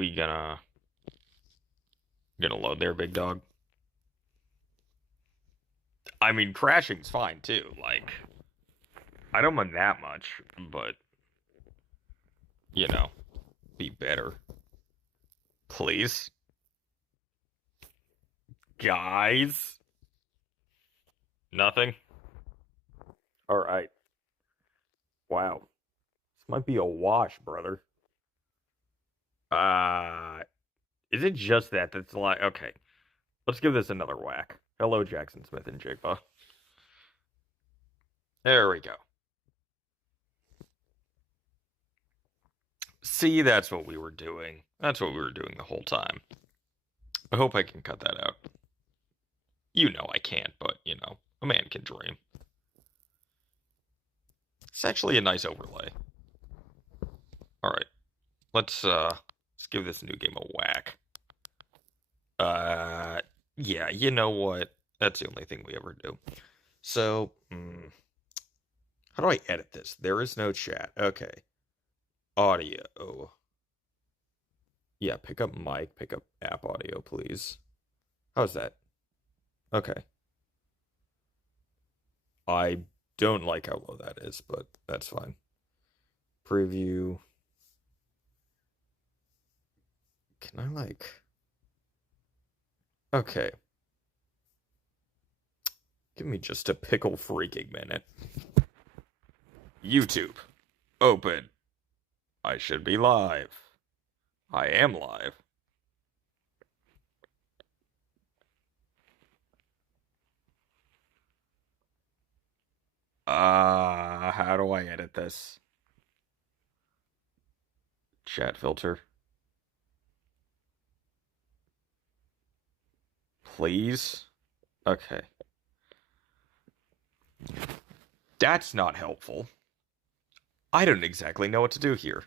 We gonna load there, big dog? I mean, crashing's fine too. Like, I don't mind that much, but you know, be better, please, guys. Nothing. All right. Wow. This might be a wash, brother. Uh, is it just that that's like okay? Let's give this another whack. Hello, Jackson Smith and Jigba. There we go. See, that's what we were doing. That's what we were doing the whole time. I hope I can cut that out. You know I can't, but a man can dream. It's actually a nice overlay. All right, let's give this new game a whack. Uh, yeah, you know what? That's the only thing we ever do. So, how do I edit this? There is no chat. Okay, audio. Yeah, pick up mic, pick up app audio, please. How's that? Okay. I don't like how low that is, but that's fine. Preview. Can I like... Okay. Give me just a pickle freaking minute. YouTube. Open. I should be live. I am live. How do I edit this? Chat filter. Please? Okay. That's not helpful. I don't exactly know what to do here.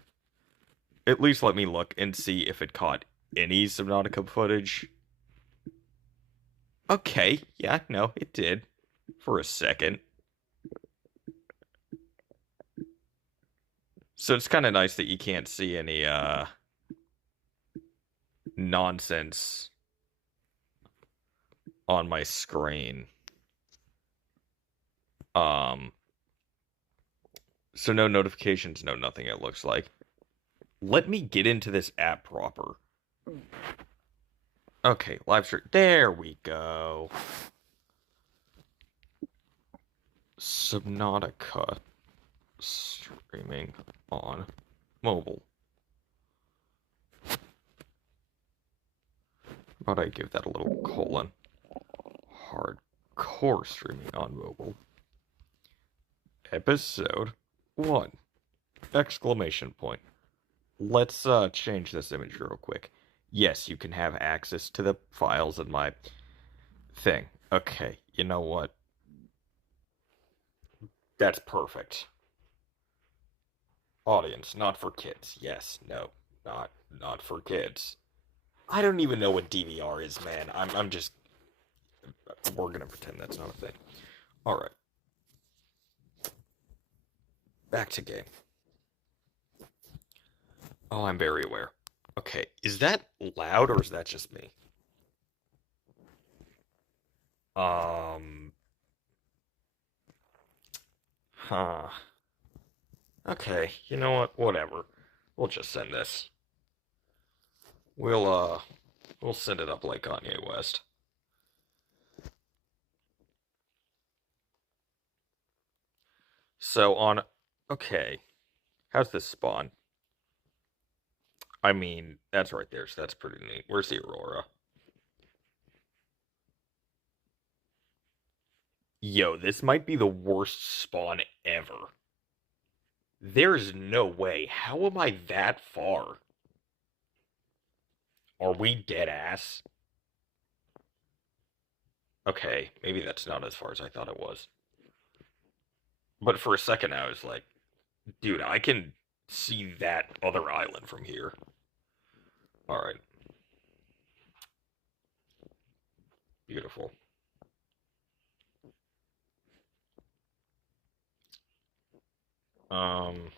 At least let me look and see if it caught any Subnautica footage. Okay, yeah, no, it did. For a second. So it's kind of nice that you can't see any, nonsense on my screen. Um, so no notifications, no nothing, it looks like. Let me get into this app proper. Okay, live stream. There we go. Subnautica streaming on mobile. How about I give that a little colon? Hardcore streaming on mobile. Episode 1. Exclamation point. Let's change this image real quick. Yes, you can have access to the files in my thing. Okay, you know what? That's perfect. Audience, not for kids. Yes, no, not for kids. I don't even know what DVR is, man. I'm just we're gonna pretend that's not a thing. All right. Back to game. Oh, I'm very aware. Okay, is that loud or is that just me? Um, huh. Okay, you know what? Whatever. We'll just send this. We'll send it up like Kanye West. So on, okay, how's this spawn? I mean, that's right there, so that's pretty neat. Where's the Aurora? Yo, this might be the worst spawn ever. There's no way. How am I that far? Are we dead ass? Okay, maybe that's not as far as I thought it was. But for a second, I was like, dude, I can see that other island from here. Alright, beautiful. Um,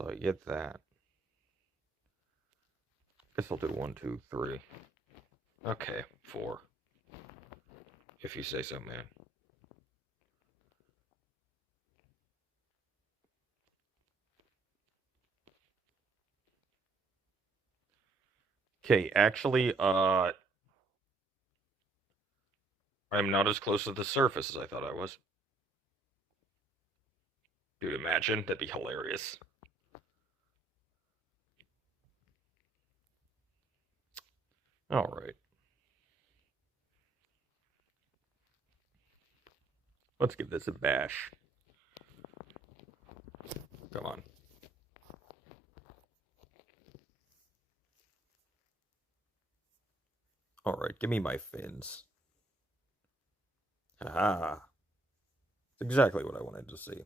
So I get that. Guess I'll do 1, 2, 3. Okay, 4. If you say so, man. Okay, actually, I'm not as close to the surface as I thought I was. Dude, imagine, that'd be hilarious. Alright. Let's give this a bash. Come on. Alright, give me my fins. Ah. Exactly what I wanted to see.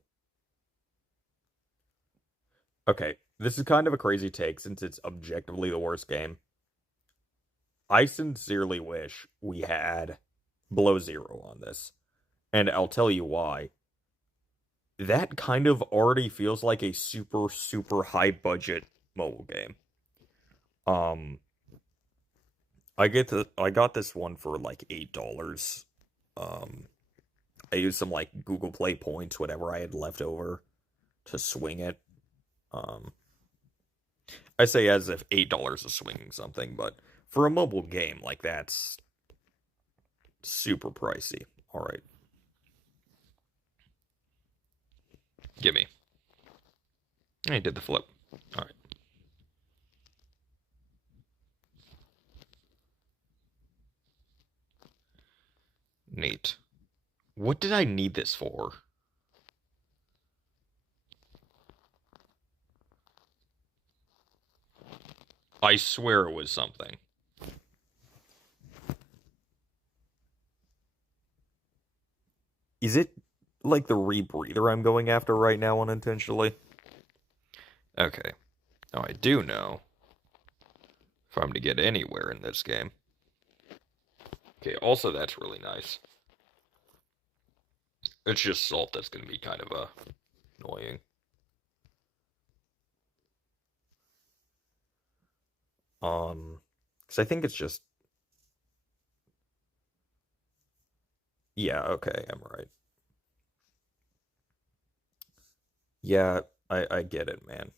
Okay, this is kind of a crazy take since it's objectively the worst game. I sincerely wish we had Below Zero on this. And I'll tell you why. That kind of already feels like a super, super high budget mobile game. Um, I got this one for like $8. Um, I used some like Google Play points, whatever I had left over, to swing it. Um, I say as if $8 is swinging something, but for a mobile game, like that's super pricey. All right, gimme. I did the flip. All right. Neat. What did I need this for? I swear it was something. Is it like the rebreather I'm going after right now unintentionally? Okay. Now I do know if I'm to get anywhere in this game. Okay, also that's really nice. It's just salt that's going to be kind of annoying. Because I think it's just... Yeah, okay, I'm right. Yeah, I get it, man.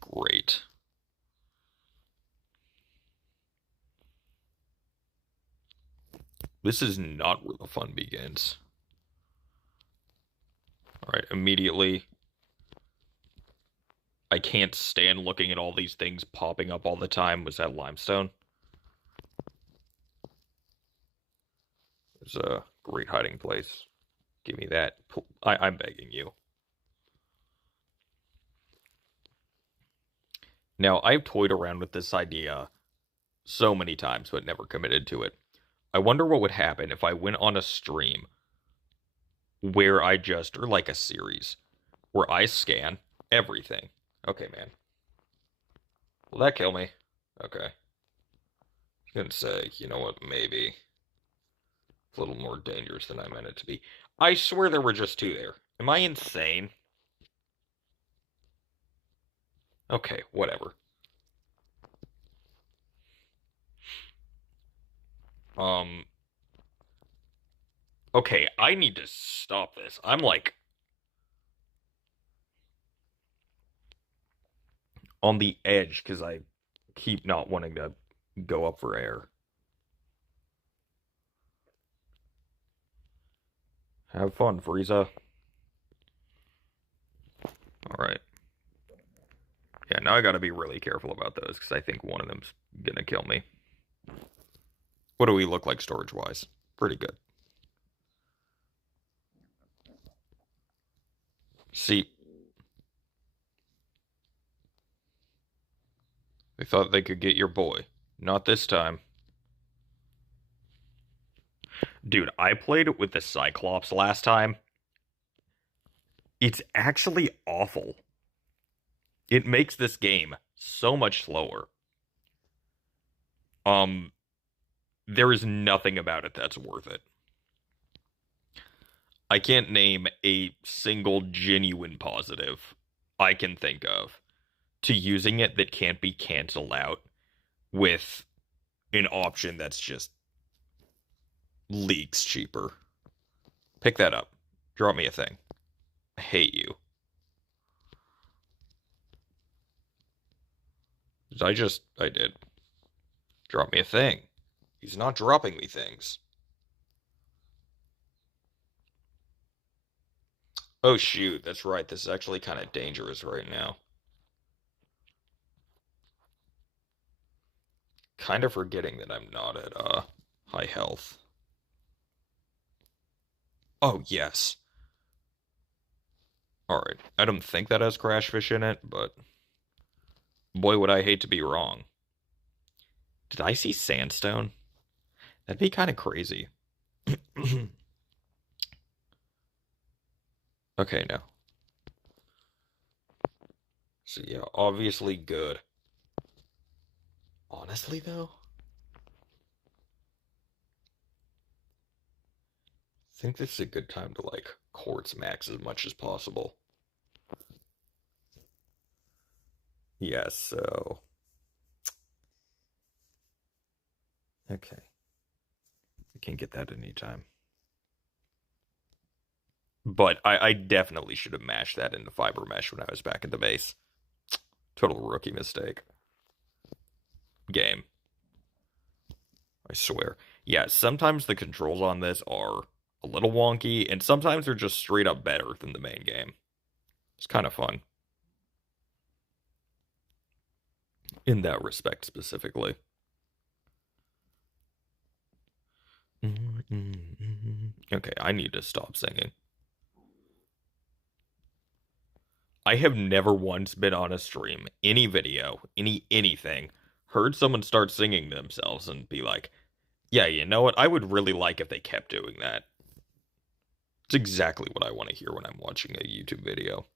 Great. This is not where the fun begins. Alright, immediately. I can't stand looking at all these things popping up all the time. Was that limestone? There's a great hiding place. Give me that. I'm begging you. Now, I've toyed around with this idea so many times, but never committed to it. I wonder what would happen if I went on a stream where I just, or like a series, where I scan everything. Okay, man. Will that kill me? Okay. I was gonna say, you know what, maybe. It's a little more dangerous than I meant it to be. I swear there were just two there. Am I insane? Okay, whatever. Um, okay, I need to stop this. I'm like on the edge because I keep not wanting to go up for air. Have fun, Frieza. Alright. Yeah, now I gotta be really careful about those because I think one of them's gonna kill me. What do we look like storage-wise? Pretty good. See, they thought they could get your boy. Not this time. Dude, I played it with the Cyclops last time. It's actually awful. It makes this game so much slower. Um, there is nothing about it that's worth it. I can't name a single genuine positive I can think of to using it that can't be canceled out with an option that's just leagues cheaper. Pick that up. Drop me a thing. I hate you. I did. Drop me a thing. He's not dropping me things. Oh shoot, that's right. This is actually kind of dangerous right now. Kind of forgetting that I'm not at high health. Oh yes. All right. I don't think that has crash fish in it, but boy would I hate to be wrong. Did I see sandstone? That'd be kind of crazy. Okay, no. So yeah, obviously good. Honestly though, I think this is a good time to like quartz max as much as possible. Yeah, so okay. I can get that anytime. But I definitely should have mashed that into fiber mesh when I was back at the base. Total rookie mistake. Game. I swear. Yeah, sometimes the controls on this are a little wonky, and sometimes they're just straight up better than the main game. It's kind of fun. In that respect, specifically. Okay, I need to stop singing. I have never once been on a stream, any video, anything, heard someone start singing themselves and be like, yeah, you know what? I would really like if they kept doing that. It's exactly what I want to hear when I'm watching a YouTube video.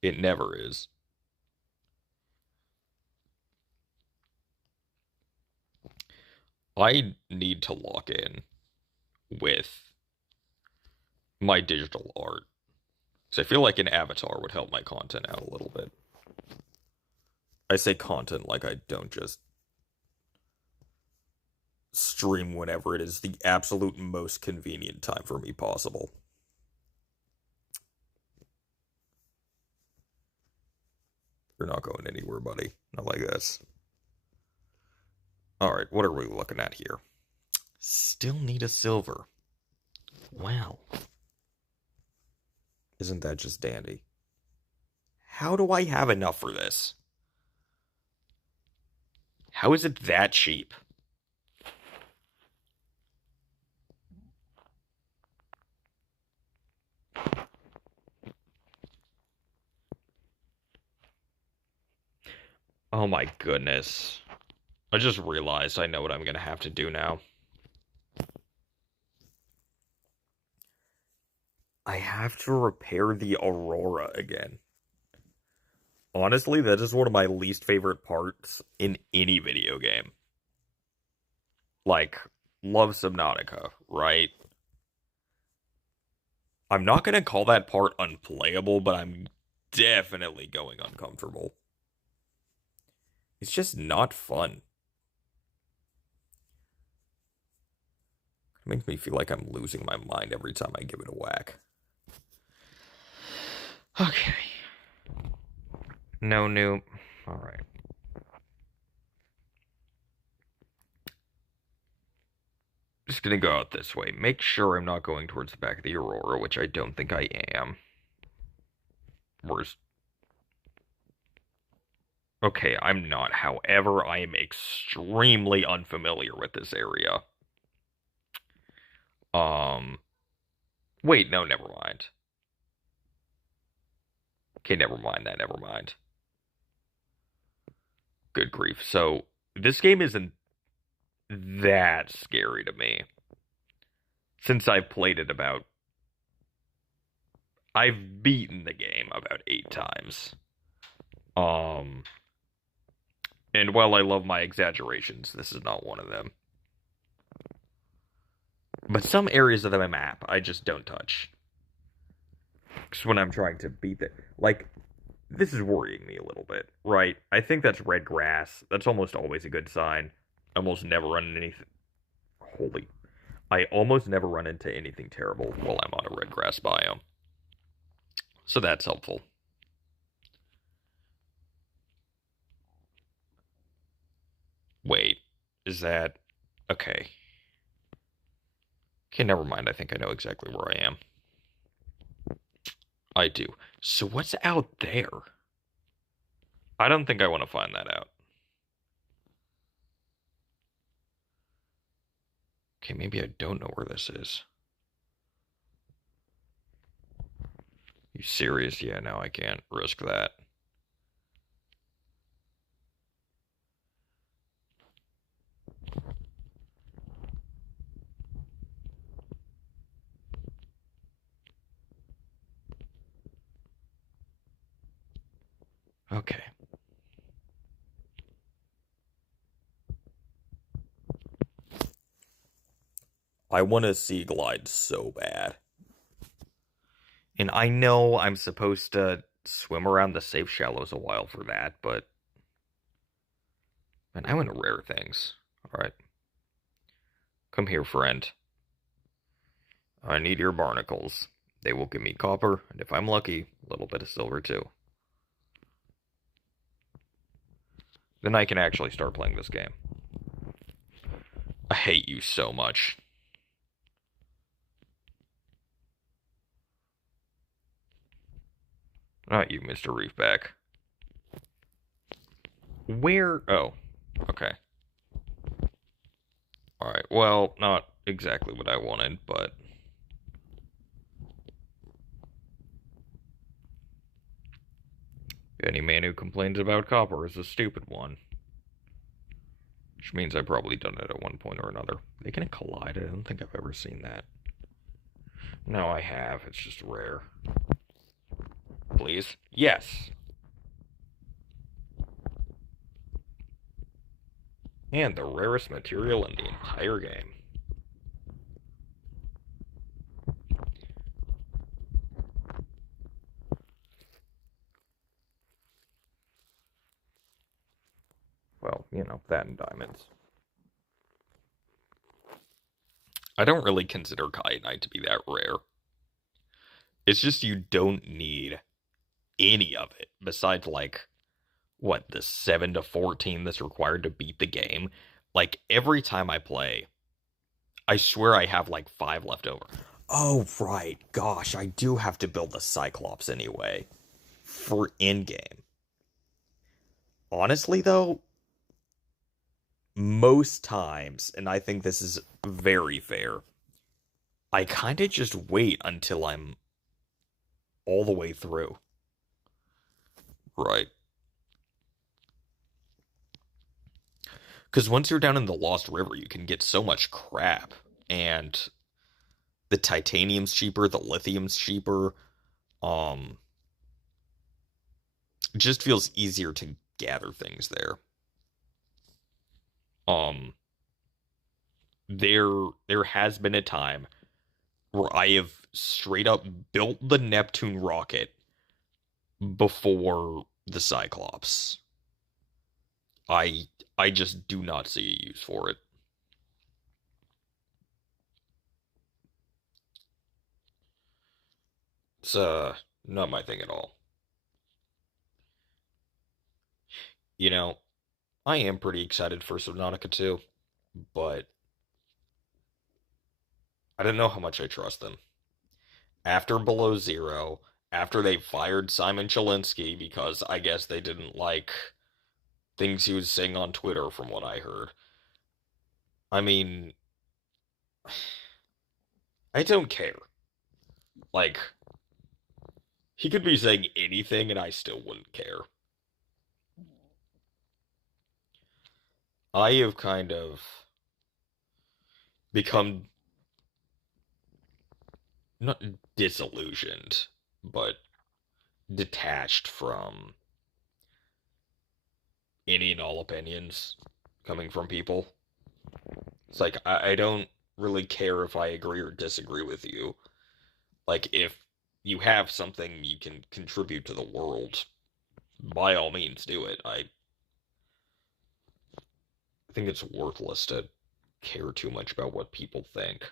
It never is. I need to lock in with my digital art. So I feel like an avatar would help my content out a little bit. I say content like I don't just stream whenever it is the absolute most convenient time for me possible. You're not going anywhere, buddy. Not like this. All right, what are we looking at here? Still need a silver. Wow. Isn't that just dandy? How do I have enough for this? How is it that cheap? Oh my goodness. I just realized I know what I'm gonna have to do now. I have to repair the Aurora again. Honestly, that is one of my least favorite parts in any video game. Like, love Subnautica, right? I'm not gonna call that part unplayable, but I'm definitely going uncomfortable. It's just not fun. It makes me feel like I'm losing my mind every time I give it a whack. Okay. No new. Alright. Just gonna go out this way. Make sure I'm not going towards the back of the Aurora, which I don't think I am. Where's... Okay, I'm not. However, I am extremely unfamiliar with this area. Um... Wait, no, never mind. Okay, never mind that, never mind. Good grief. So, this game isn't that scary to me. Since I've played it about... I've beaten the game about 8 times. Um... And while I love my exaggerations, this is not one of them. But some areas of the map I just don't touch. Because when I'm trying to beat it, like, this is worrying me a little bit, right? I think that's red grass. That's almost always a good sign. Almost never run into anything. Holy. I almost never run into anything terrible while I'm on a red grass biome. So that's helpful. Wait, is that. Okay. Okay, never mind. I think I know exactly where I am. I do. So what's out there? I don't think I want to find that out. Okay, maybe I don't know where this is. You serious? Yeah, no, I can't risk that. Okay. I want to sea glide so bad. And I know I'm supposed to swim around the safe shallows a while for that, but man, I want to rare things. All right. Come here, friend. I need your barnacles. They will give me copper, and if I'm lucky, a little bit of silver too. Then I can actually start playing this game. I hate you so much. Not you, Mr. Reefback. Where? Oh, okay. Alright, well, not exactly what I wanted, but. Any man who complains about copper is a stupid one. Which means I've probably done it at one point or another. They can collide? I don't think I've ever seen that. No, I have. It's just rare. Please? Yes. And the rarest material in the entire game. Well, you know, that and diamonds. I don't really consider kyanite to be that rare. It's just you don't need any of it besides, like, what, the 7 to 14 that's required to beat the game. Like, every time I play, I swear I have like 5 left over. Oh, right. Gosh, I do have to build the Cyclops anyway for in-game. Honestly, though, most times, and I think this is very fair, I kind of just wait until I'm all the way through. Right. Because once you're down in the Lost River, you can get so much crap. And the titanium's cheaper, the lithium's cheaper. Um, it just feels easier to gather things there. Um, there there has been a time where I have straight up built the Neptune rocket before the Cyclops. I just do not see a use for it. It's not my thing at all. You know, I am pretty excited for Subnautica 2, but I don't know how much I trust them. After Below Zero, after they fired Simon Chalinsky because I guess they didn't like things he was saying on Twitter, from what I heard. I mean, I don't care. Like, he could be saying anything and I still wouldn't care. I have kind of become not disillusioned, but detached from any and all opinions coming from people. It's like I don't really care if I agree or disagree with you. Like, if you have something you can contribute to the world, by all means do it. I think it's worthless to care too much about what people think.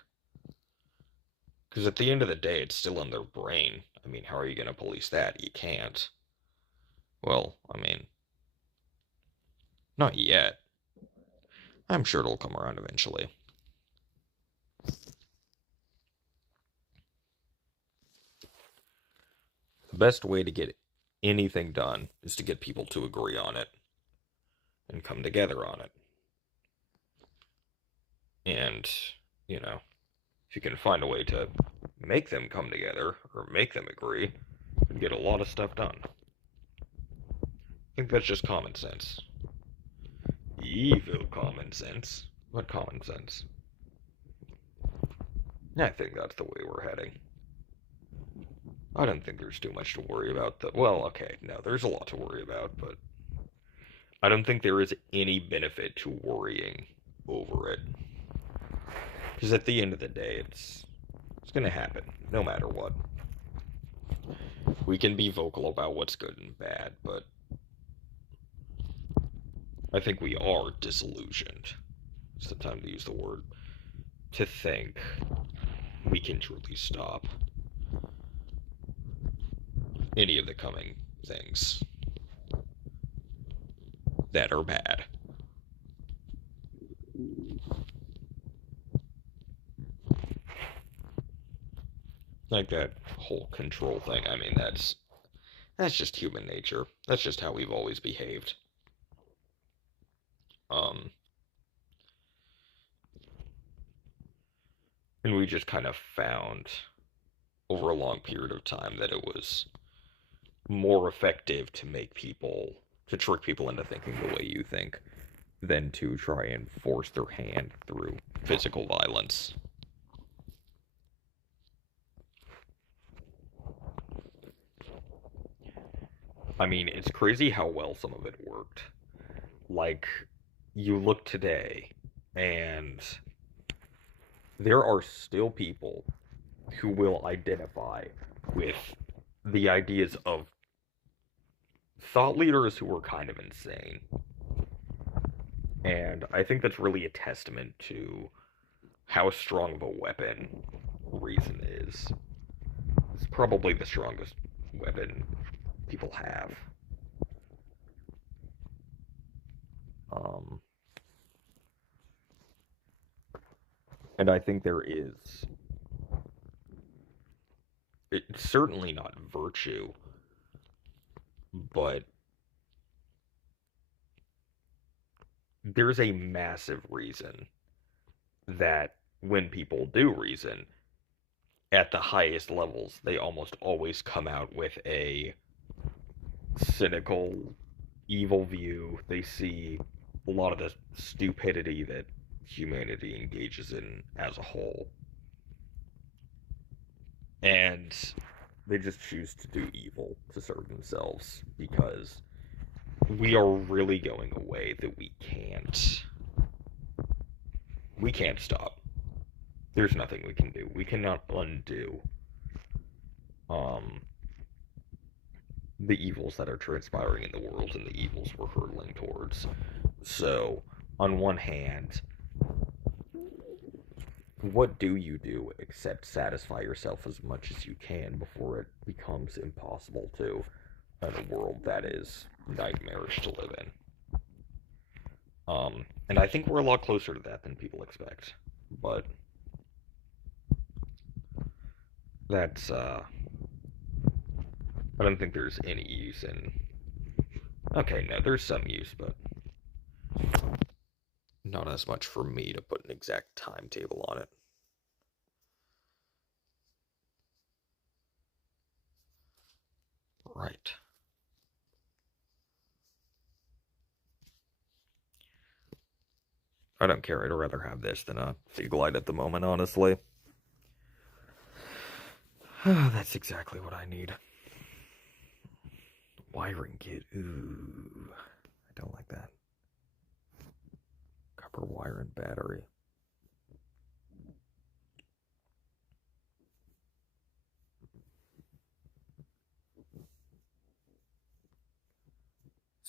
Because at the end of the day, it's still in their brain. I mean, how are you going to police that? You can't. Well, I mean, not yet. I'm sure it'll come around eventually. The best way to get anything done is to get people to agree on it and come together on it. And, you know, if you can find a way to make them come together or make them agree, you can get a lot of stuff done. I think that's just common sense. Evil common sense. What common sense? I think that's the way we're heading. I don't think there's too much to worry about. Well, okay, no, there's a lot to worry about, but I don't think there is any benefit to worrying over it. Because at the end of the day, it's going to happen, no matter what. We can be vocal about what's good and bad, but I think we are disillusioned. It's the time to use the word. To think we can truly stop any of the coming things that are bad. Like that whole control thing. I mean, that's just human nature. That's just how we've always behaved. Um, and we just kind of found over a long period of time that it was more effective to trick people into thinking the way you think than to try and force their hand through physical violence. I mean, it's crazy how well some of it worked. Like, you look today, and there are still people who will identify with the ideas of thought leaders who were kind of insane. And I think that's really a testament to how strong of a weapon reason is. It's probably the strongest weapon people have. Um, and I think it's certainly not virtue, but there's a massive reason that when people do reason, at the highest levels, they almost always come out with a cynical, evil view. They see a lot of the stupidity that humanity engages in as a whole. And they just choose to do evil to serve themselves because we are really going a way that we can't stop. There's nothing we can do. We cannot undo um the evils that are transpiring in the world and the evils we're hurtling towards. So, on one hand, what do you do except satisfy yourself as much as you can before it becomes impossible to in a world that is nightmarish to live in? And I think we're a lot closer to that than people expect. But that's I don't think there's any use in. Okay, no, there's some use, but not as much for me to put an exact timetable on it. Right. I don't care. I'd rather have this than a Seaglide at the moment, honestly. That's exactly what I need. Wiring kit. Ooh. I don't like that. Copper wire and battery.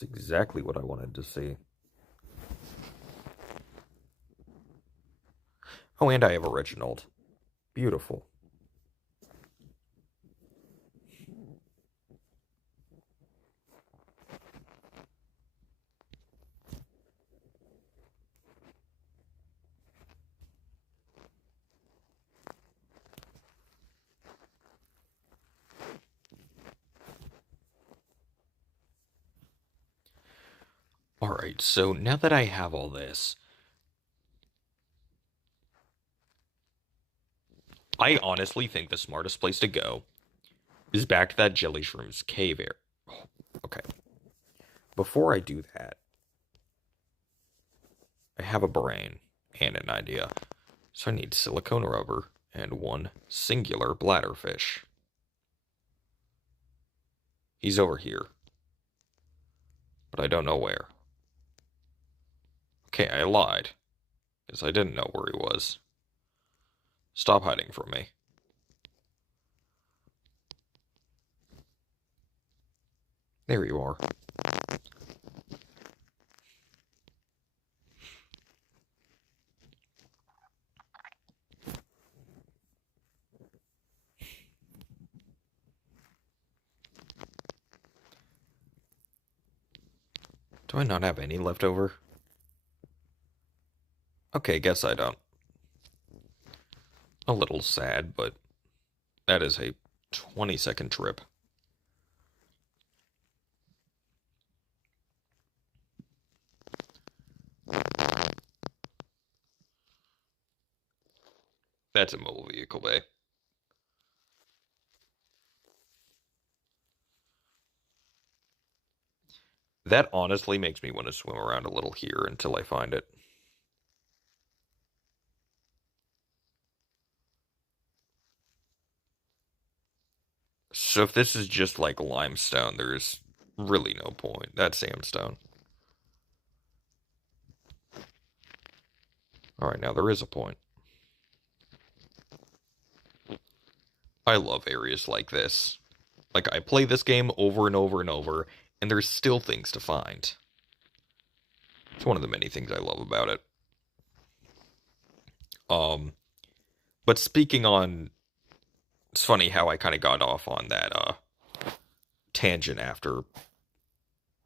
It's exactly what I wanted to see. Oh, and I have a Reginald. Beautiful. Alright, so now that I have all this, I honestly think the smartest place to go is back to that Jelly Shrooms cave area. Oh, okay. Before I do that, I have a brain and an idea. So I need silicone rubber and one singular bladderfish. He's over here, but I don't know where. Okay, I lied, because I didn't know where he was. Stop hiding from me. There you are. Do I not have any left over? Okay, guess I don't. A little sad, but that is a 20-second trip. That's a mobile vehicle bay. That honestly makes me want to swim around a little here until I find it. So if this is just like limestone, there's really no point. That's sandstone. Alright, now there is a point. I love areas like this. Like, I play this game over and over and over, and there's still things to find. It's one of the many things I love about it. Um, but speaking on, it's funny how I kind of got off on that tangent after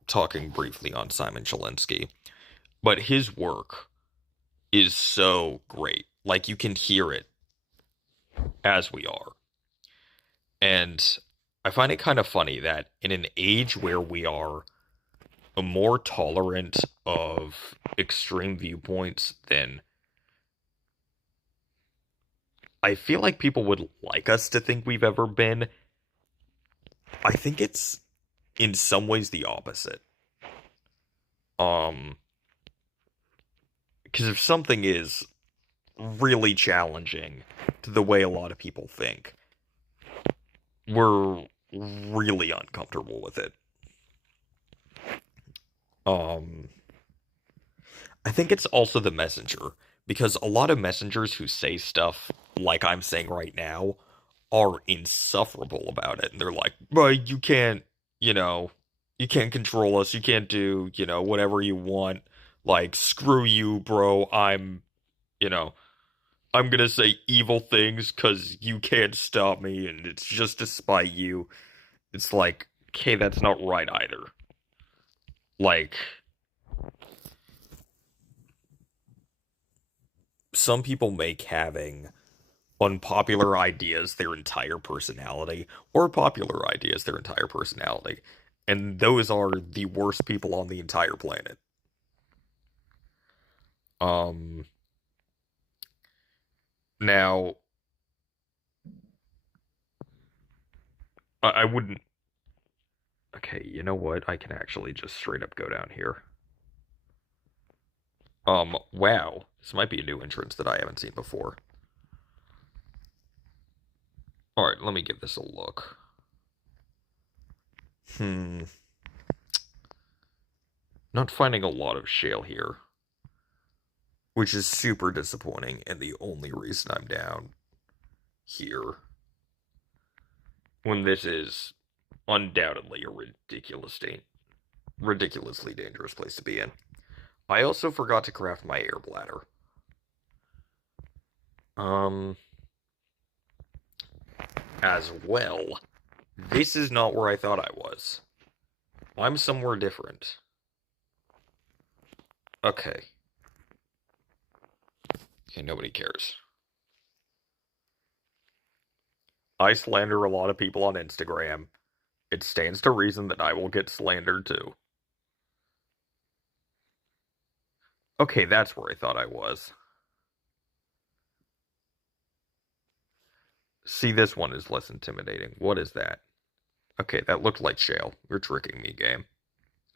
talking briefly on Simon Chalinsky. But his work is so great. Like, you can hear it as we are. And I find it kind of funny that in an age where we are more tolerant of extreme viewpoints than I feel like people would like us to think we've ever been, I think it's in some ways the opposite. Um, because if something is really challenging to the way a lot of people think, we're really uncomfortable with it. Um, I think it's also the messenger because a lot of messengers who say stuff like I'm saying right now are insufferable about it. And they're like, well, you can't, you know, you can't control us. You can't do, whatever you want. Like, screw you, bro. You know, I'm gonna say evil things because you can't stop me and it's just to spite you. It's like, okay, that's not right either. Like, some people make having unpopular ideas their entire personality, or popular ideas their entire personality. And those are the worst people on the entire planet. Um, now, I wouldn't. Okay, you know what? I can actually just straight up go down here. Wow. This might be a new entrance that I haven't seen before. Alright, let me give this a look. Hmm. Not finding a lot of shale here. Which is super disappointing, and the only reason I'm down here when this is undoubtedly a ridiculous state. ridiculously dangerous place to be in. I also forgot to craft my air bladder. Um, as well, this is not where I thought I was. I'm somewhere different. Okay. Okay, nobody cares. I slander a lot of people on Instagram. It stands to reason that I will get slandered too. Okay, that's where I thought I was. See, this one is less intimidating. What is that? Okay, that looked like shale. You're tricking me, game.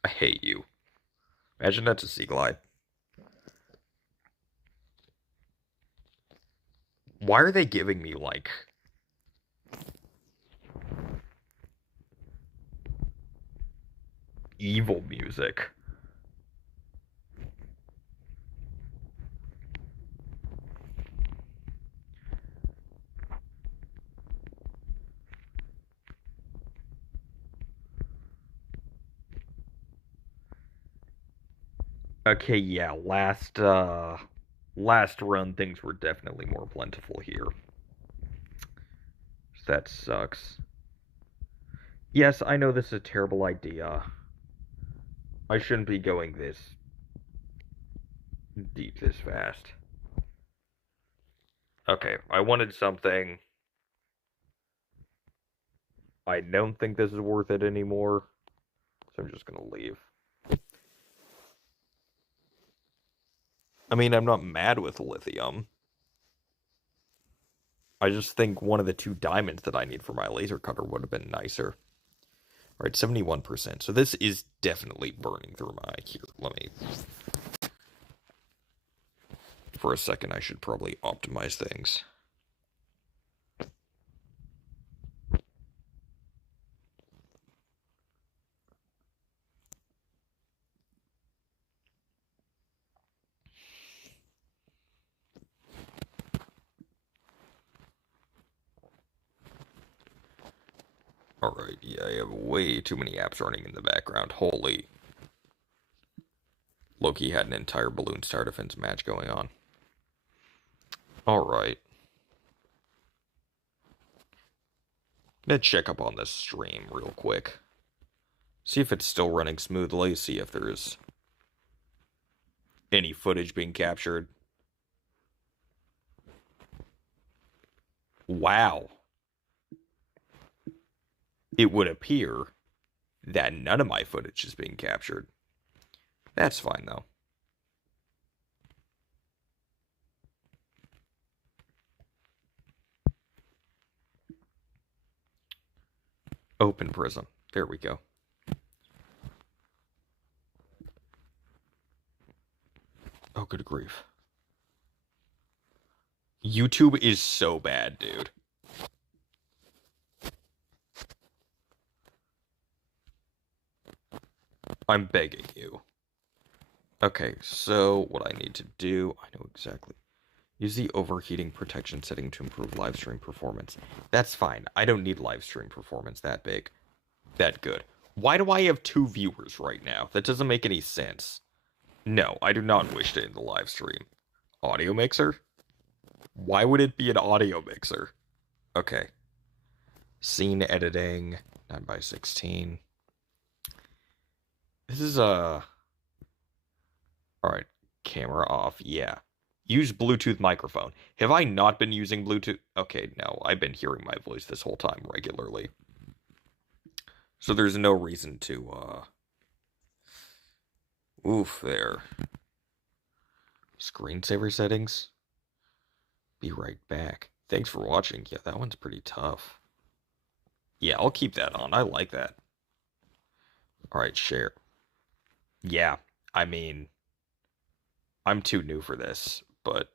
I hate you. Imagine that's a sea glide. Why are they giving me, like... evil music? Okay, yeah, last run things were definitely more plentiful here. That sucks. Yes, I know this is a terrible idea. I shouldn't be going this deep this fast. Okay, I wanted something. I don't think this is worth it anymore, so I'm just gonna leave. I mean, I'm not mad with lithium. I just think one of the 2 diamonds that I need for my laser cutter would have been nicer. All right, 71%. So this is definitely burning through my... Here, let me... For a second, I should probably optimize things. Alright, yeah, I have way too many apps running in the background. Holy. Loki had an entire balloon star defense match going on. Alright. I'm gonna check up on this stream real quick. See if it's still running smoothly. See if there's any footage being captured. Wow. It would appear that none of my footage is being captured. That's fine, though. Open Prism. There we go. Oh, good grief. YouTube is so bad, dude. I'm begging you. Okay, so what I need to do, I know exactly. Use the overheating protection setting to improve live stream performance. That's fine. I don't need live stream performance that big. That good. Why do I have 2 viewers right now? That doesn't make any sense. No, I do not wish to end the live stream. Audio mixer? Why would it be an audio mixer? Okay. Scene editing. 9:16. This is a... Alright. Camera off. Yeah. Use Bluetooth microphone. Have I not been using Bluetooth? Okay, no. I've been hearing my voice this whole time regularly. So there's no reason to, oof, there. Screensaver settings. Be right back. Thanks for watching. Yeah, that one's pretty tough. Yeah, I'll keep that on. I like that. Alright, share. Yeah, I mean, I'm too new for this, but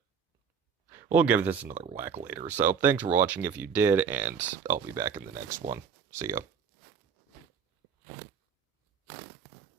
we'll give this another whack later. So thanks for watching if you did, and I'll be back in the next one. See ya.